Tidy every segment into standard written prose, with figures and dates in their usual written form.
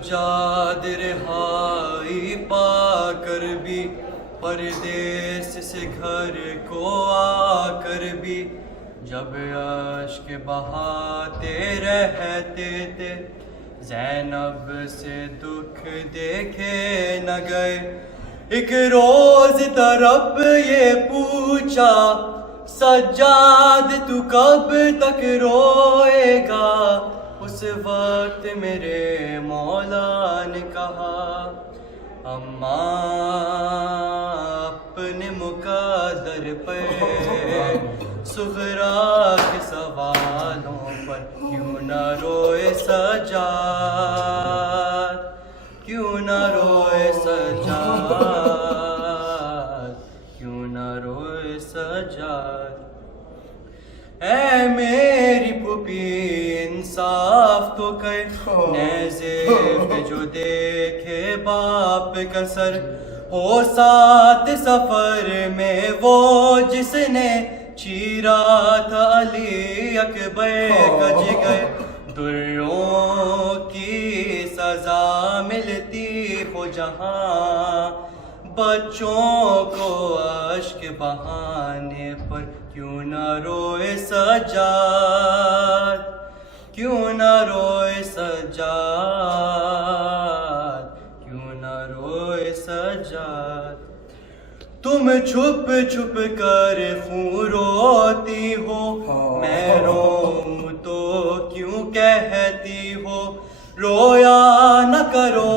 सज्जाद रिहाई पाकर भी, परदेस से घर को आकर भी, जब अश्क बहाते रहते थे, ज़ैनब से दुख देखे न गए। एक रोज तरब ये पूछा, सज्जाद तू कब तक रोएगा। उस वक्त मेरे मौला ने कहा, अम्मा अपने मुक़द्दर पर सुग़रा के सवालों पर क्यों न रोए सज्जाद, क्यों न रोए सज्जाद, क्यों न रोए सज्जाद। ऐ मेरी पुपी इंसाफ तो कर, नेज़े पे जो देखे बाप का सर। हो साथ सफर में वो जिसने चीरा था अली अकबर का जिगर। दुर्रों की सजा मिलती हो जहाँ, बच्चों को अश्क बहाने पर क्यों न रोए सज्जाद, क्यों न रोए सज्जाद, क्यों न रोए सज्जाद। तुम छुप छुप कर खून रोती हो, मैं रोऊं तो क्यों कहती हो। रोया न करो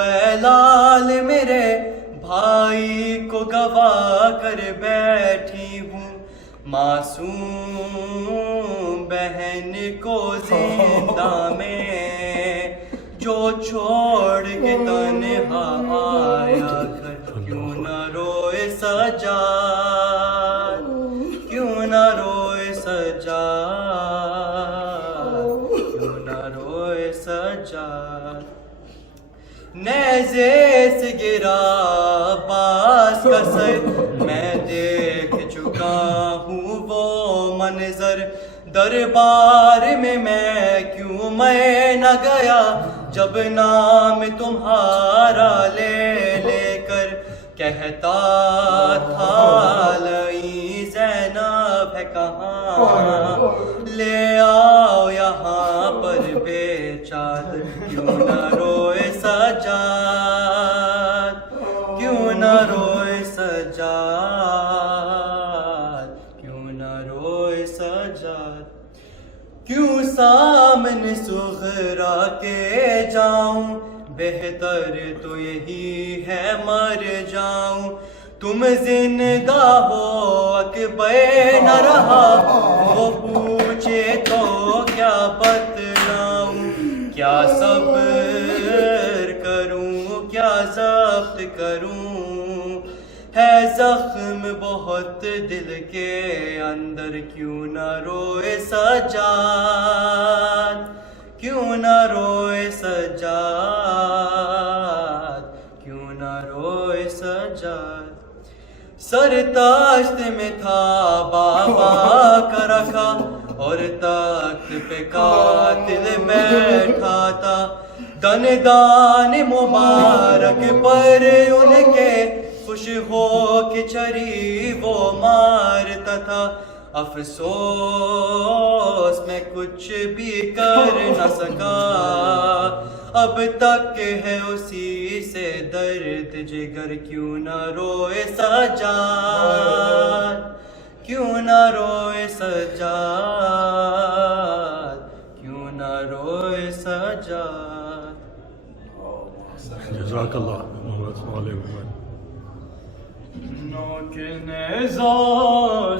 ऐ लाल मेरे, भाई को गवा कर बैठी हूँ। मासूम बहन को जिंदा में जो छोड़ के तन्हा आया घर, क्यों न रोए सज्जाद, क्यों न रोए सज्जाद, क्यों न रोए सज्जाद। नेज़े से गिरा अब्बास का सर, मैं देख चुका हूँ वो मंजर। दरबार में मैं क्यों मैं न गया, जब नाम तुम्हारा ले लेकर कहता था लई ज़ैनब है कहाँ, ले आओ यहाँ पर बेचाद। क्यों न रोए सज्जाद, क्यों न रोए सज्जाद, क्यों न रोए सज्जाद। क्यों सामने सुग़रा के जाऊं, बेहतर तो यही है मर जाऊं। तुम जिंदा हो अकबर न रहा, वो पूछे तो क्या बतलाऊं। क्या सब्र करूं, क्या ज़ब्त करूं, है ज़ख्म बहुत दिल के अंदर। क्यों न रोए सज्जाद, क्यों न रोए सज्जाद, क्यों न रोए सज्जाद। सर ताश्त में था बाबा का रखा, और तख्त पे कातिल बैठा था। दनदान मुबारक पर उनके खुश हो के छरी वो मारता था। अफसोस मैं कुछ भी कर न सका, अब तक है उसी से दर्द जिगर। क्यों न रोए सज्जाद, क्यों न रोए सज्जाद, क्यों न रोए सज्जाद। जज़ाकल्लाह। नौके नेज़ा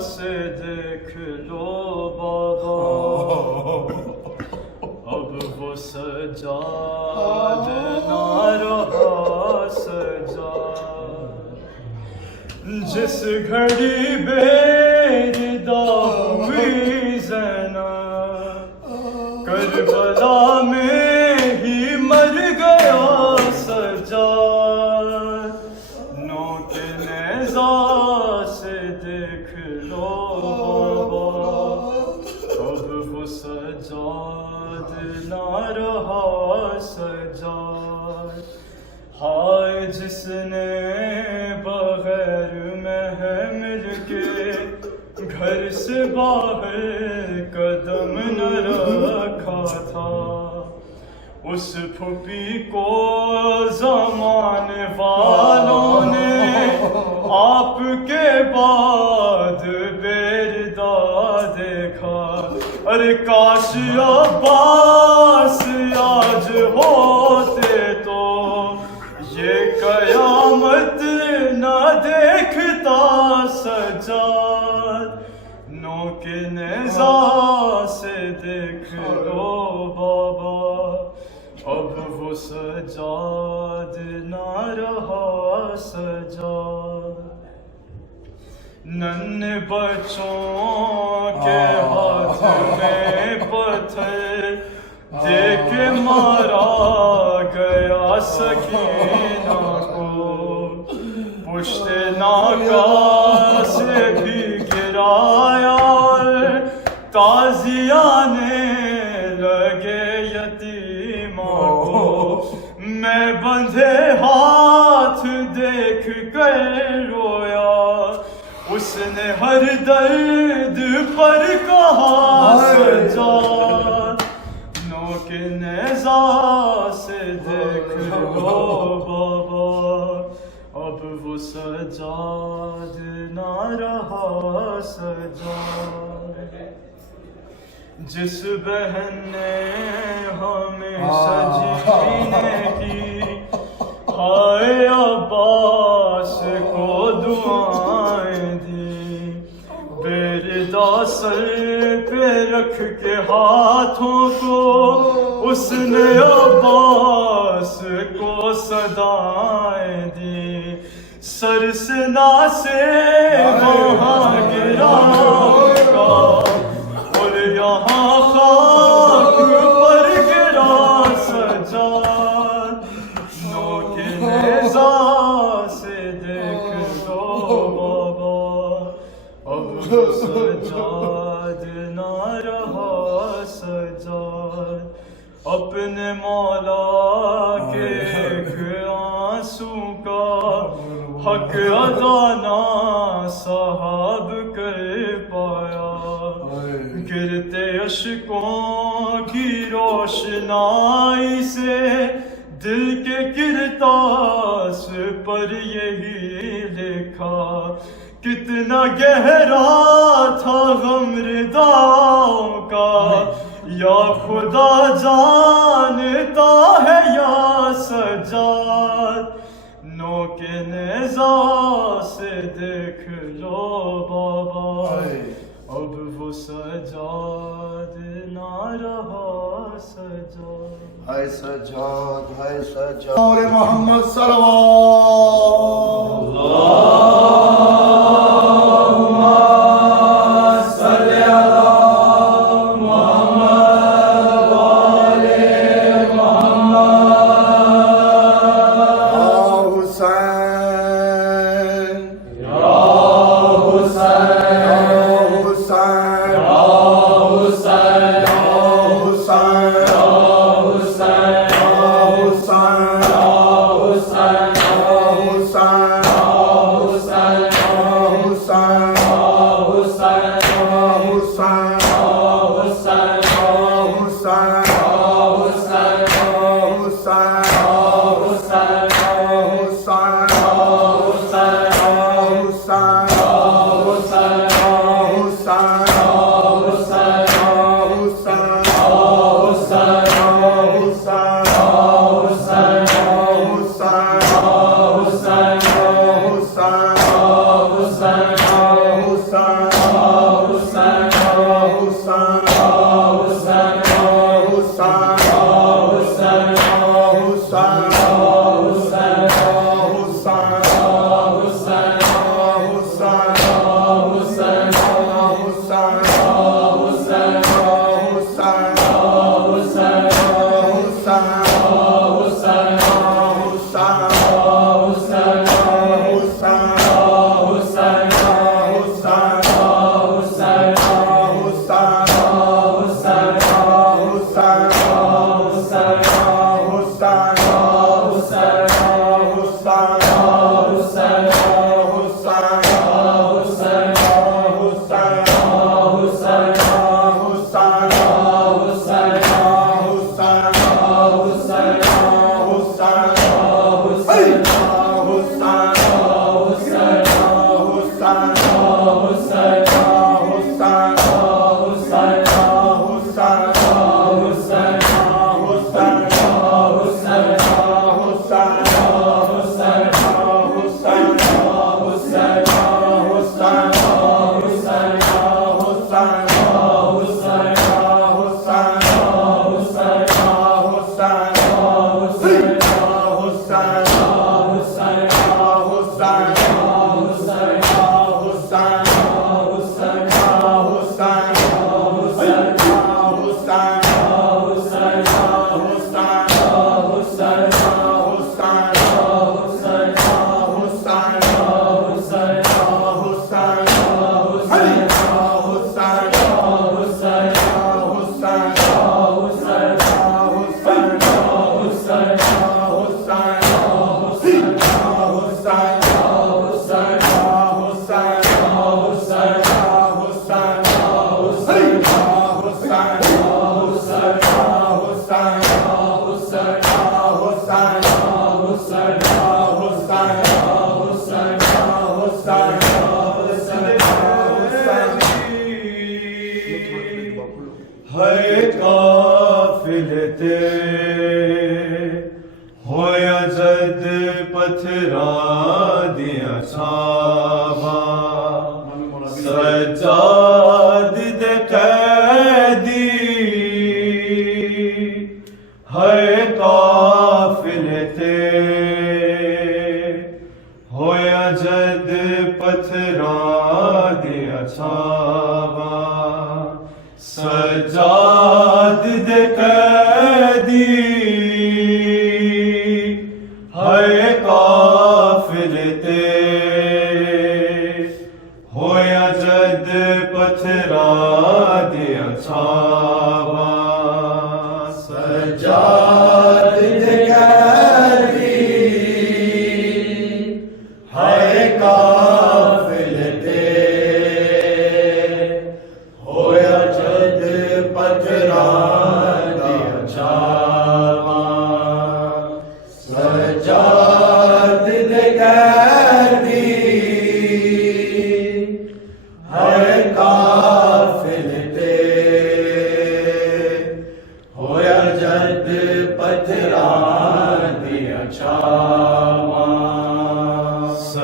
से देख लो बाबा, अब वो सज्जाद ना रहा सज्जाद। जिस घड़ी बेरिदा हुई ज़ैनब, करबला में ही मर गया सज्जाद। नौके नेज़ा से देख लो बाबा, अब वो सज्जाद ना रहा सज्जाद। हाय जिसने बगैर महमिल के घर से बाहर कदम न रखा था, उस फूफी को जमाने वालों ने आपके बाद बेरदा देखा। अरे काश अब्बास आज होते तो ये कयामत न देखता सजाद। नो के नेज़ा से देख लो बाबा, अब वो सजाद ना रहा सजाद। नन्हे बच्चों के हाथ में पत्थर दे के मारा गया सकीना को, पुश्ते नाका से भी गिराया, ताजियाने लगे यतीमा को। मैं बंधे हाथ देख कर रोया, उसने हर दर्द पर कहा सजाद। नो के नेज़ा से देख लो बाबा, अब वो सजाद ना रहा सजाद। जिस बहन ने हमें सजीने की हाय अब्बास को दुआएं दी, बेरदा सर पे रख के हाथों को उसने अब्बास को सदाएं दी। सर से ना से वहाँ गिरा का, और यहाँ खाक पर गिरा सजाद। नो के नेज़ा से देख लो बाबा, अब वो सजाद ना रहा सजाद। अपने मौला के एक आंसू का हक अदा ना साहब कर पाया, गिरते अश्कों की रोशनाई से दिल के किरतास पर यही लिखा। कितना गहरा था गम रिदाओं का, या खुदा जानता है या सजाद। नो के नेज़ा से देख लो बाबा, अब वो सजाद ना रहा सजाद। हाय सजाद, हाय सजाद। और मोहम्मद सल्लल्लाहु है काफिलते होया जद पथरा दिया छावा सजाद दे कैदी है काफिलते होया जद पथरा दिया छावा सजाद दे कैदी है काफिलते होया जद पथरा दिया छावा सजाद दे कैदी है काफिलते होया जद पथरा दिया छावा सजाद दे कैदी है काफिलते होया जद पथरा दिया छावा सजाद दे कैदी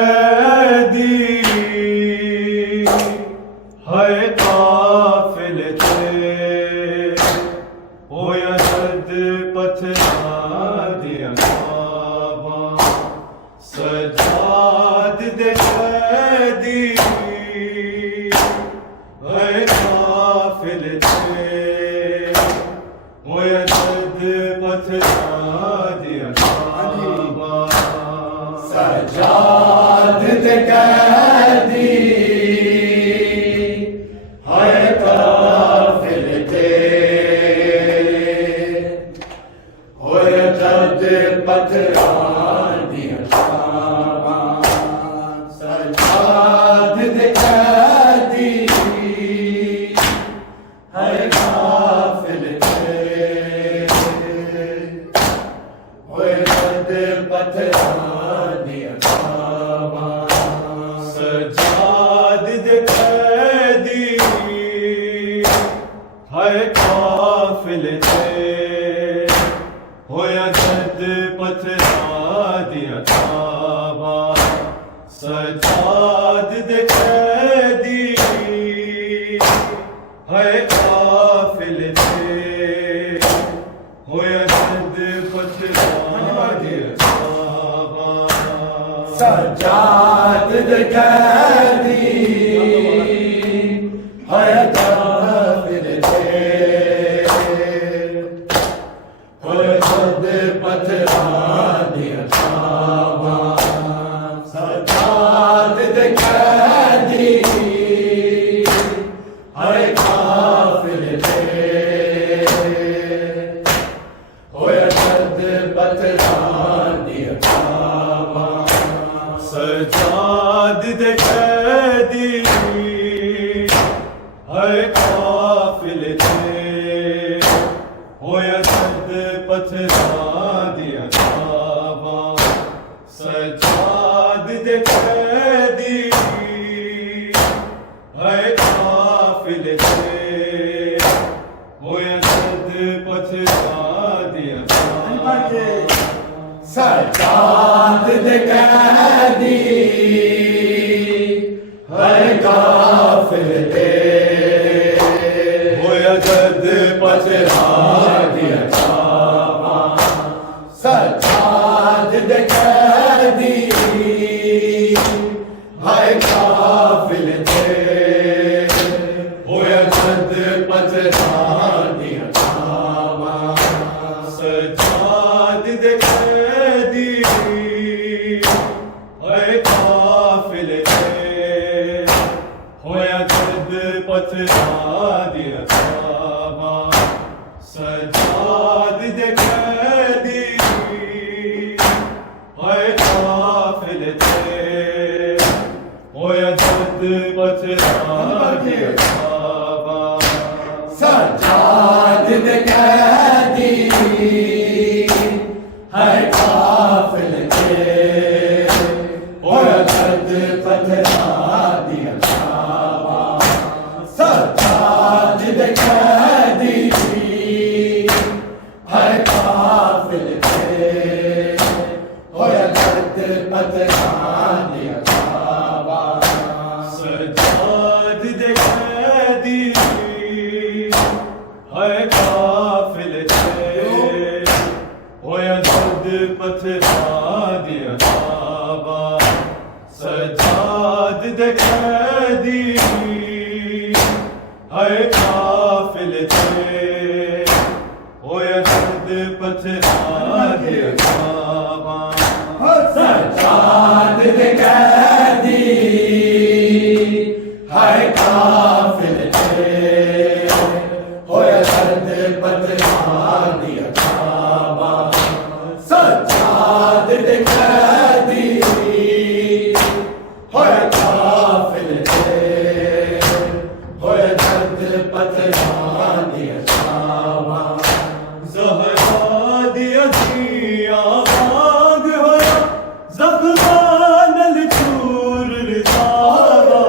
है काफिलते होया जद पथरा दिया छावा सजाद दे कैदी है काफिलते होया जद पथरा दिया छावा सजाद दे कैदी है काफिलते होया जद पथरा दिया छावा सजाद दे कैदी है काफिलते होया जद पथरा दिया छावा सजाद दे कैदी है काफिलते होया जद पथरा दिया छावा सजाद दे कैदी है काफिलते होया जद पथरा दिया छावा सजाद दे कैदी है काफिलते होया जद पथरा दिया छावा सजाद दे कैदी है काफिलते होया जद पथरा दिया छावा सजाद दे कैदी है काफिलते होया जद पथरा दिया छावा सजाद दे कैदी काफिल थे होया जद पतरानी असावा सजाद दे कैदी है काफिल थे होया जद पतरानी असावा सजाद दे कैदी है काफिल थे होया जद पतरानी असावा सजाद दे कैदी है काफिल थे होया जद पतरानी असावा सजाद दे कैदी है काफिल थे होया जद पतरानी असावा सजाद दे कैदी है काफिल थे होया जद पतरानी असावा सजाद दे कैदी है काफिल थे होया जद पतरानी असावा सजाद दे कैदी है काफिल थे होया जद पतरानी असावा सजाद दे कैदी होया काफिल थे होया जद पतरानी असावा ज़हरा दिया दिया बाग होया ज़ख्मानल चूर रिज़ावा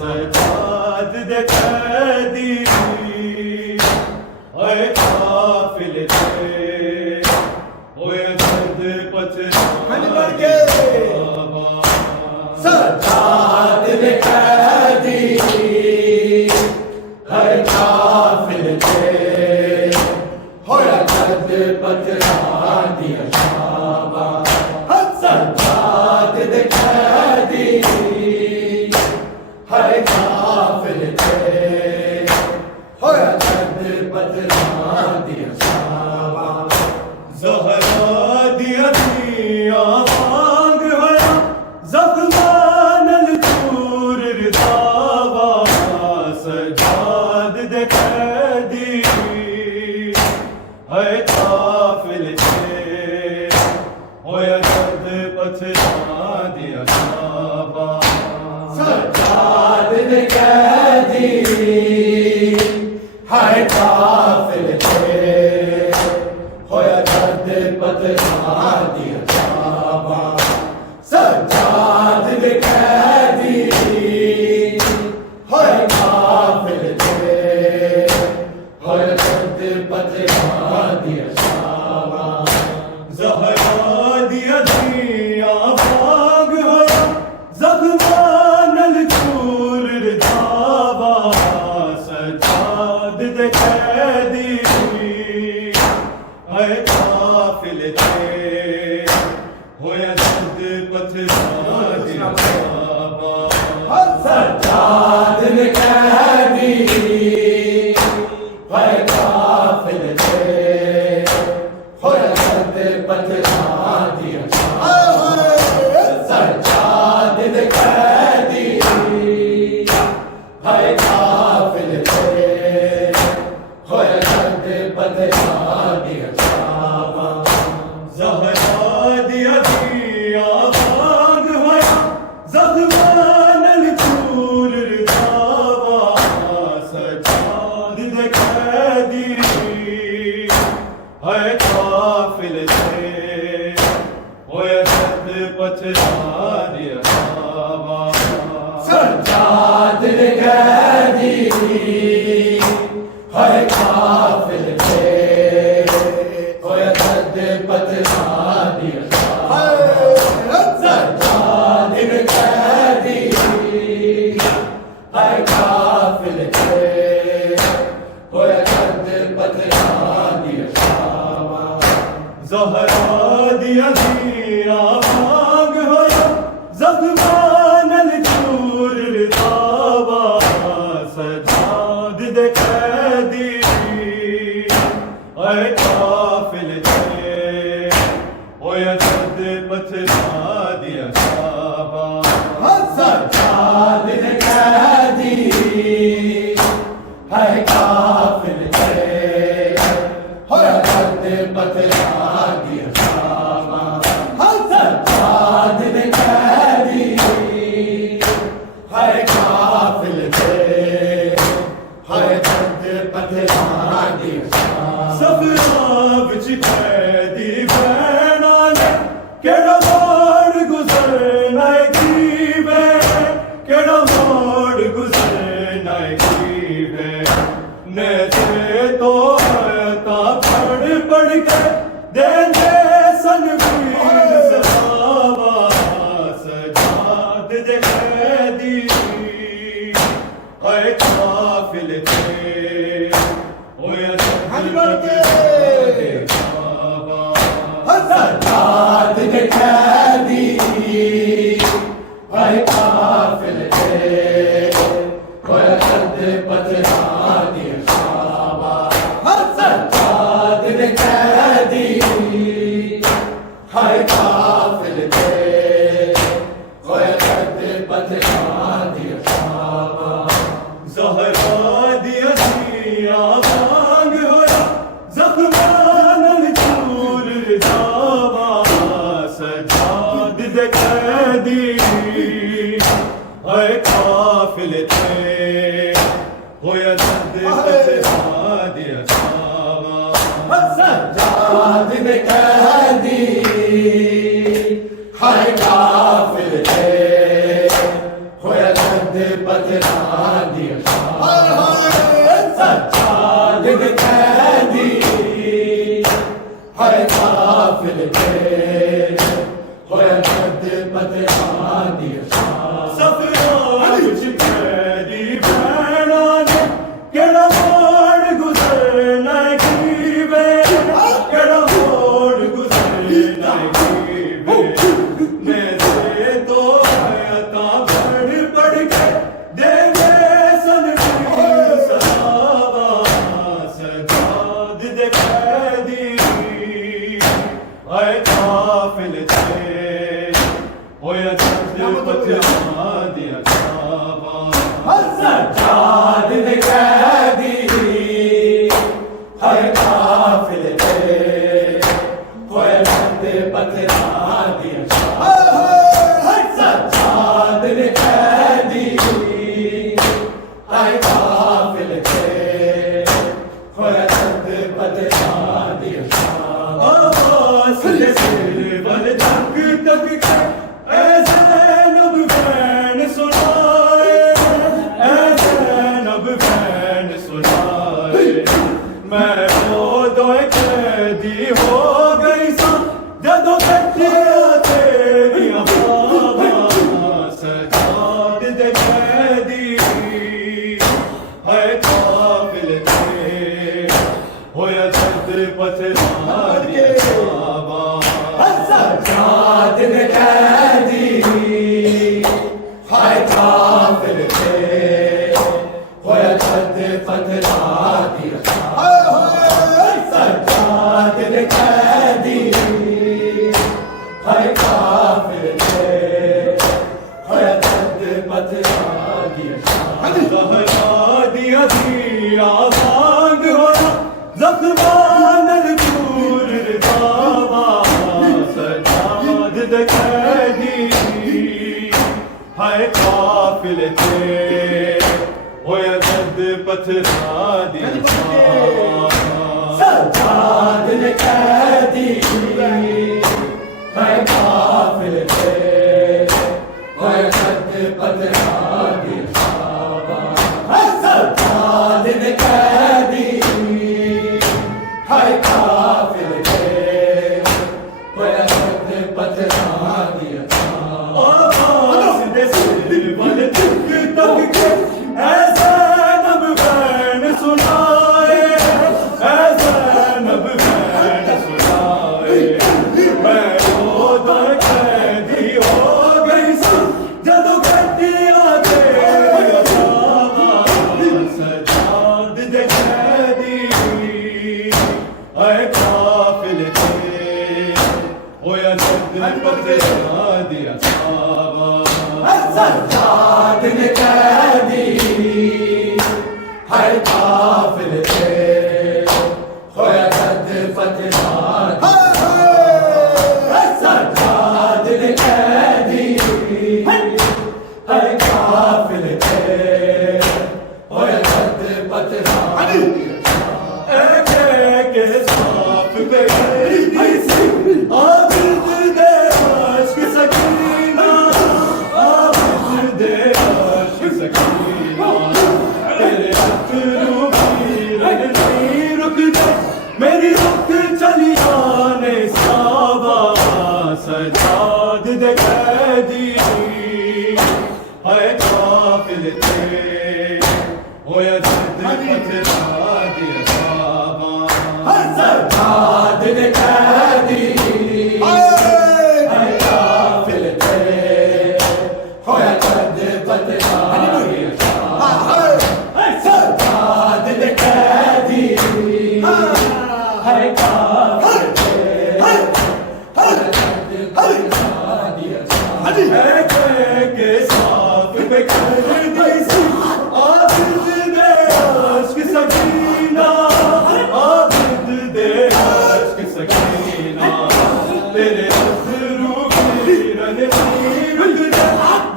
सजाद दे कैदी है काफिल थे होया जद पतरानी असावा सजाद दे कैदी है काफिल थे होया जद पतरानी असावा सजाद दे कैदी है काफिल थे होया जद पतरानी असावा ज़हरा दिया दिया बाग होया ज़ख्मानल चूर रिज़ावा सजाद दे कैदी है काफिल थे होया जद पतरानी असावा सजाद दे कैदी है काफिल थे होया जद पतरानी असावा सजाद दे कैदी है काफिल थे होया जद पतरानी असावा ज़हरा दिया दिया बाग होया ज़ख्मानल चूर रिज़ावा सजाद दे कैदी है काफिल थे होया जद पतरानी असावा सजाद दे कैदी है काफिल थे होया जद पतरानी असावा सजाद दे कैदी है काफिल थे होया जद पतरानी असावा ज़हरा दिया दिया बाग होया ज़ख्मानल चूर रिज़ावा सजाद दे कैदी है काफिल थे होया जद पतरानी असावा सजाद दे कैदी है काफिल थे होया जद पतरानी असावा सजाद दे कैदी है काफिल थे होया जद पतरानी असावा ज़हरा दिया दिया बाग होया ज़ख्मानल कैदी ऐ काफिले थे होया सज्जाद ने कैदी ऐ काफिले थे होया दर्द पथरानी शाबा सज्जाद ने कैदी ऐ काफिले थे होया दर्द पथरानी शाबा ज़हरा दिया दिया भांग होया ज़ख्मानल चूर जावा सज्जाद दे कैदी ऐ काफिले थे होया दर्द पथरा दिया जावा सज्जाद ने कैदी हाय काफिल थे होया दर्द पथरानी सज्जाद ने कैदी हाय काफिल थे होया दर्द पथरानी सफरा कुछ कैदी भैना ने केड़ा मोड़ गुजरना की वे केड़ा मोड़ गुजरना की वे मैं दे तो हयाता बढ़ के दे सन सलावा सज्जाद दे कैदी ऐ काफिल थे होया दर्द पथरा दिया जावा सज्जाद ने कैदी हाय काफिल थे होया दर्द पथरानी सज्जाद ने कैदी हाय काफिल थे होया दर्द पथरानी आवाज़ से सिर बल तक तक के ऐसे नब बैन सुनाए ऐसे नब बैन सुनाए मैं वो दो कैदी हो गई सा जदों कटिया तेरियां बाबा सज्जाद दे कैदी है काफिल थे होया दर्द पथरा दिया जावा सज्जाद ने कैदी हाय काफिल थे होया दर्द पथरानी सज्जाद ने कैदी हाय काफिल थे होया दर्द पथरानी ज़हरा दिया दिया भांग होया ज़ख्मानल चूर जावा सज्जाद दे कैदी है काफिल थे होया दर्द पथरा दिया जावा सज्जाद ने कैदी हाय काफिल थे होया दर्द पथरानी सज्जाद ने कैदी हाय काफिल थे होया दर्द पथरानी आवाज़ दे सिर बल तक तक के ऐसे नब बैन सुनाए ऐसे नब बैन सुनाए मैं वो दो कैदी हो गई सा जदों कटिया तेरियां बाबा सज्जाद दे कैदी ऐ काफिल थे होया दर्द पथरा दिया जावा सज्जाद ने कैदी हाय काफिल थे होया दर्द पथरानी सज्जाद ने कैदी हाय काफिल थे होया दर्द पथरानी के साफ गई आबिद दे अश्क सकीना आबिद दे अश्क सकीना तेरे अथरू की काफिल थे होया जद पथरा दिया साबा सजाद ने कैदी काफिल थे होया जद पथरा दिया साबा सजाद ने कैदी काफिल थे होया जद पथरा दिया साबा के साथ में कर दी सी आबिद दे आशिक सकीना आबिद दे आशिक सकीना तेरे नजरों की रणनीर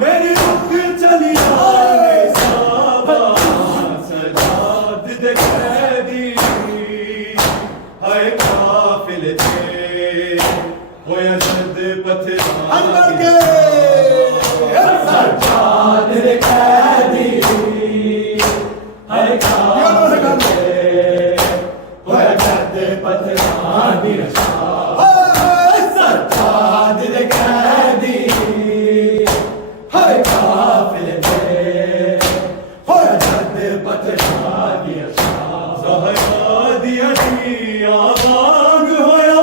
मेरी रुख चली आए साबा सजाद दे कैदी हाय काफिल थे होया जद पथरा सजाद ने कैदी काफिल थे होया जद पथरा दिया साबा सजाद ने कैदी काफिल थे होया जद पथरा दिया साबा सहरा दिया दिया बाग होया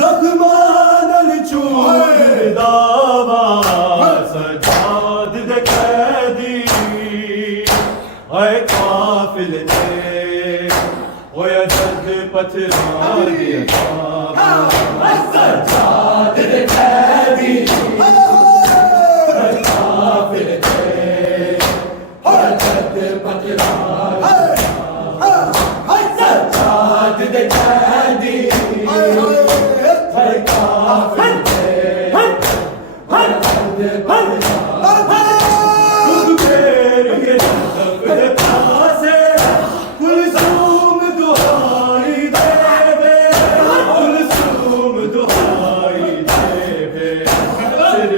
जख्मान चूर दावा सजाद दे कैदी हाय काफिल थे होया जद पथरा दिया साबा सजाद ने कैदी काफिल थे होया जद पथरा सजाद ने कैदी काफिल थे होया जद पथरा खुद फेर के नज़र दे पासे कुलसूम दुहाई देवे कुलसूम दुहाई देवे सिर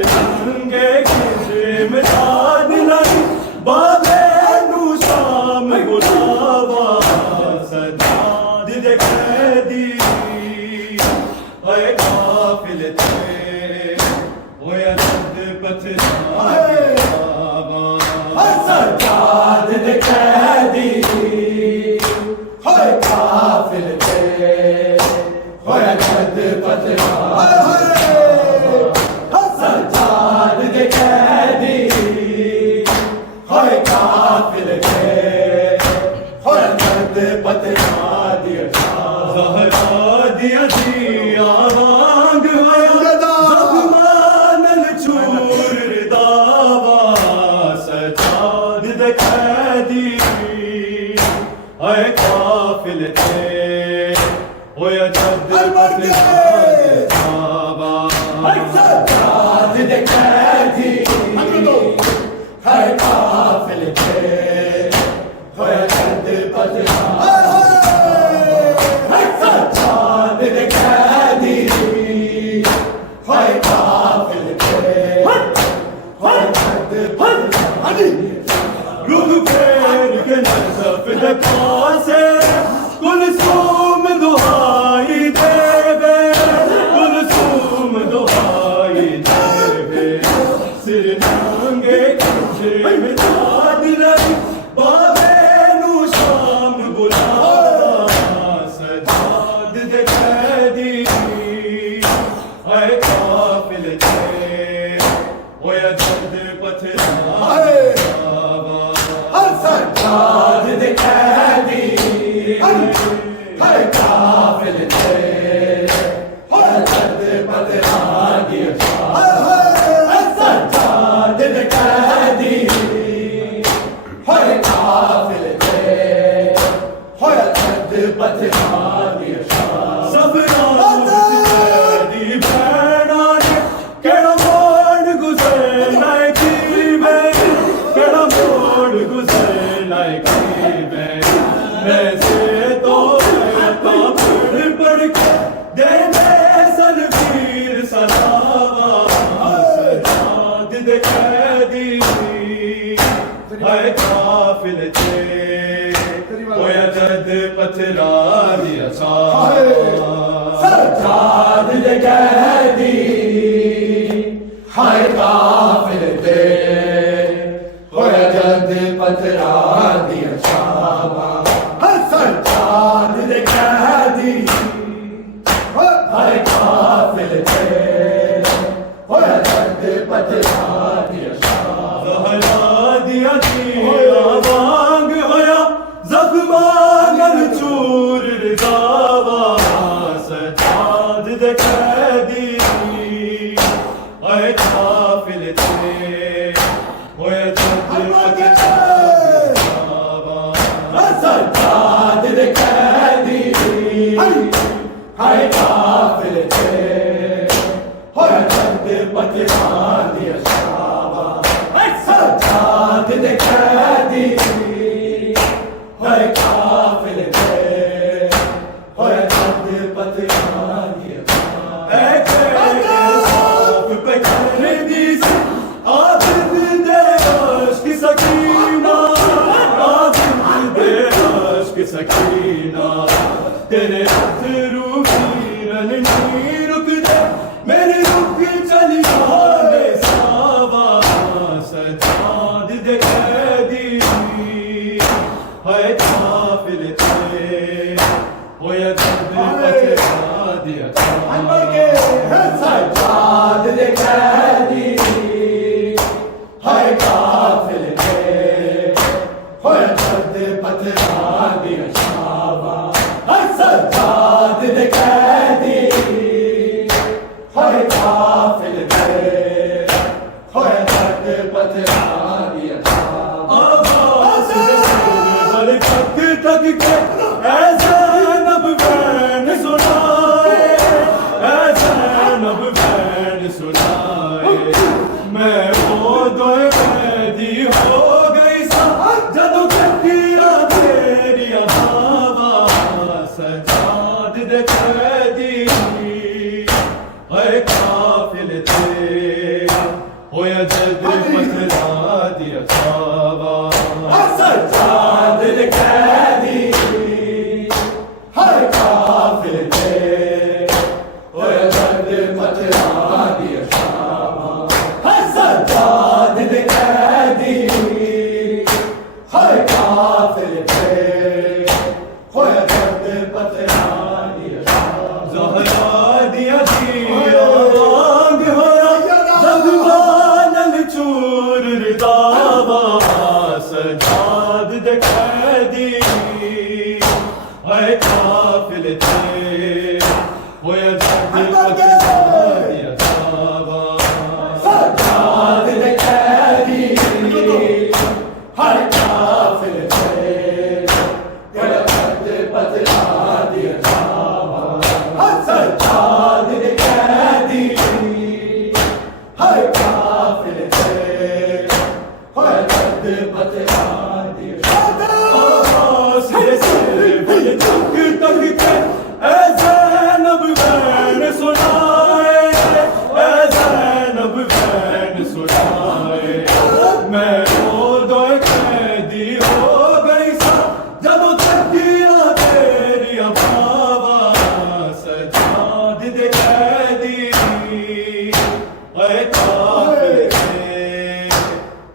नंगे खिजे में दाद लाई बाबे नू शाम गुलावा सजाद दे कैदी हाय काफिल थे होया जद पथरा सजाद ने कैदी काफिल थे होया जद पथरा सजाद ने कैदी काफिल थे होया जद पथरा दिया साबा ज़हरा दिया दिया वांग होया ज़ख्मान चूर दावा सजाद दे कैदी हाय काफिल थे होया जद पथरा साबा सजाद ने कैदी काफिल थे होया जद पथरा सजाद ने कैदी काफिल थे होया जद पथरा रुख फेर के नज़र दे पासे कुलसूम दुहाई देवे कुलसूम दुहाई देवे सिर नंगे खिजे में दाद लाई बाबे नू शाम गुलावा सजाद दे कैदी हाय काफिल थे होया जद पथरा सजाद ने कैदी काफिल थे होया जद पथरा दिया साबा सजाद ने कैदी काफिल थे होया जद पथरा दिया साबा दी भैना ने केड़ा मोड़ गुजरना की मैं केड़ा मोड़ गुजरना की मैं से तो पढ़ पढ़ के दे सन वीर सलावा सजाद दे कैदी हाय काफिल थे होया जद पथरा दिया साबा सजाद ने कैदी हाय काफिल थे होया जद पतरा दिया शाबा हर सर चांद दे कैदी हर काफिल थे होया दर्द पतरा दिया शाबा जहरा दिया दिया वांग होया जख्मां चूर रिजावा सजाद दे कैदी ओए काफिल थे होया दर्द सजाद दे कैदी हाय काफिल थे होया दर्द पतरा दिया शाबा सजाद दे कैदी हाय काफिल थे होया दर्द पतरा दिया सकीना तेरे अथरू किरण नहीं रुकते मेरे रुक चली जाने सावा सजाद दे कैदी है काफिल थे होया दर्द पतरा दिया सजाद दे कैदी हाय काफिल थे होया दर्द पतरा दिया शाबा सजाद दे कैदी हाय काफिल थे होया दर्द पतरा दिया शाबा आवाज़ दे तक तक के ऐसा नब बैन सुनाए ऐसा नब बैन सुनाए मैं वो दोए कैदी हो गई सा जदों तकिया तेरी हवा सजाद दे कैदी है काफिल थे होया दर्द पतरा दिया शाबा सजाद दे कैदी हाय काफिल थे होया दर्द पतरा दिया शाबा सजाद दे कैदी हाय काफिल थे होया दर्द पतरा दिया शाबा जहरा दिया दिया वांग होया जख्मां चूर रिजावा सजाद दे कैदी है काफिल थे होया दर्द पतरा दिया शाबा सजाद दे कैदी हाय काफिल थे होया दर्द पतरा दिया शाबा सजाद दे कैदी हाय काफिल थे होया दर्द पतरा दिया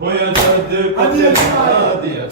होया दर्द पतरा दिया